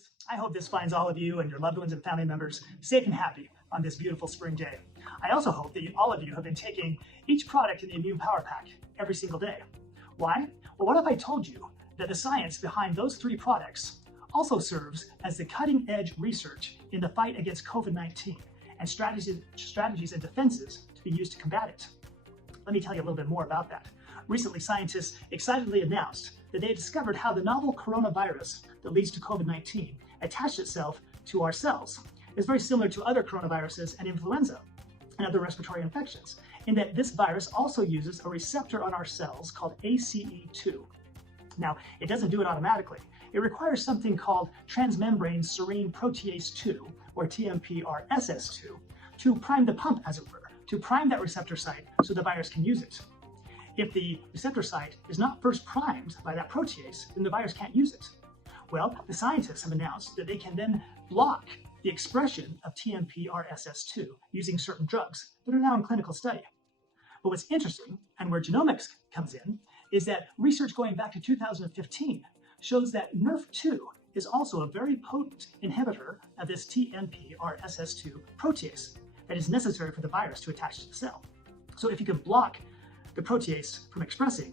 news. I hope this finds all of you and your loved ones and family members safe and happy on this beautiful spring day. I also hope that all of you have been taking each product in the Immune Power Pack every single day. Why? Well, what if I told you that the science behind those 3 products also serves as the cutting edge research in the fight against COVID-19 and strategies and defenses to be used to combat it? Let me tell you a little bit more about that. Recently, scientists excitedly announced that they discovered how the novel coronavirus that leads to COVID-19 attached itself to our cells. It's very similar to other coronaviruses and influenza and other respiratory infections, in that this virus also uses a receptor on our cells called ACE2. Now, it doesn't do it automatically. It requires something called transmembrane serine protease 2, or TMPRSS2, to prime the pump, as it were, to prime that receptor site so the virus can use it. If the receptor site is not first primed by that protease, then the virus can't use it. Well, the scientists have announced that they can then block the expression of TMPRSS2 using certain drugs that are now in clinical study. But what's interesting, and where genomics comes in, is that research going back to 2015 shows that NRF2 is also a very potent inhibitor of this TMPRSS2 protease that is necessary for the virus to attach to the cell. So if you can block the protease from expressing,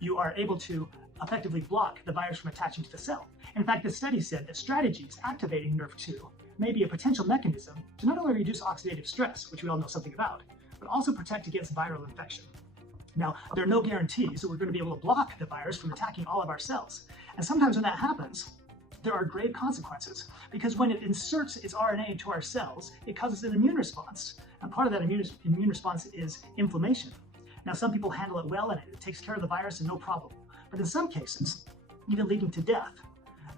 you are able to effectively block the virus from attaching to the cell. In fact, the study said that strategies activating NRF2 may be a potential mechanism to not only reduce oxidative stress, which we all know something about, but also protect against viral infection. Now, there are no guarantees that we're going to be able to block the virus from attacking all of our cells. And sometimes when that happens, there are grave consequences, because when it inserts its RNA into our cells, it causes an immune response. And part of that immune response is inflammation. Now, some people handle it well and it takes care of the virus and no problem. But in some cases, even leading to death,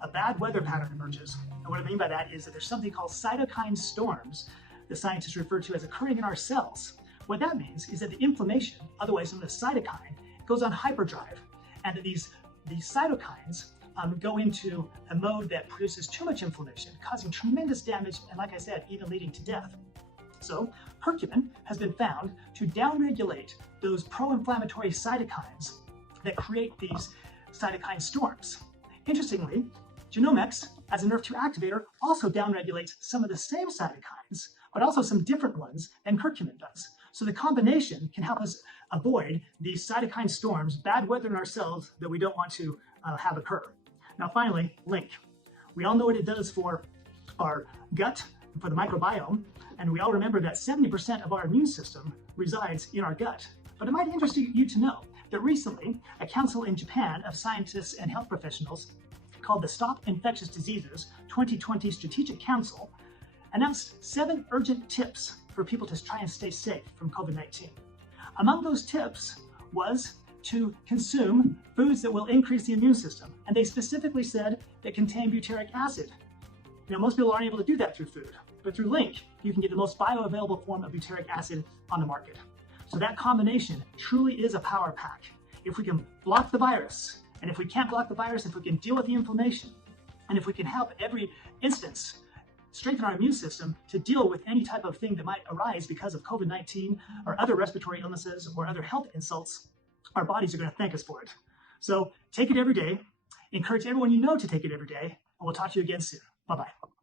a bad weather pattern emerges. And what I mean by that is that there's something called cytokine storms the scientists refer to as occurring in our cells. What that means is that the inflammation, otherwise known as cytokine, goes on hyperdrive, and that these cytokines go into a mode that produces too much inflammation, causing tremendous damage, and like I said, even leading to death. So, curcumin has been found to downregulate those pro-inflammatory cytokines that create these cytokine storms. Interestingly, genomics, as a NRF2 activator, also downregulates some of the same cytokines, but also some different ones than curcumin does. So the combination can help us avoid these cytokine storms, bad weather in our cells that we don't want to have occur. Now finally, Link. We all know what it does for our gut, for the microbiome, and we all remember that 70% of our immune system resides in our gut. But it might interest you to know that recently, a council in Japan of scientists and health professionals called the Stop Infectious Diseases 2020 Strategic Council announced 7 urgent tips for people to try and stay safe from COVID-19. Among those tips was to consume foods that will increase the immune system, and they specifically said that contain butyric acid. Now, most people aren't able to do that through food, but through Link, you can get the most bioavailable form of butyric acid on the market. So that combination truly is a power pack. If we can block the virus, and if we can't block the virus, if we can deal with the inflammation, and if we can help every instance strengthen our immune system to deal with any type of thing that might arise because of COVID-19 or other respiratory illnesses or other health insults, our bodies are going to thank us for it. So take it every day. Encourage everyone you know to take it every day, and we'll talk to you again soon. Bye-bye.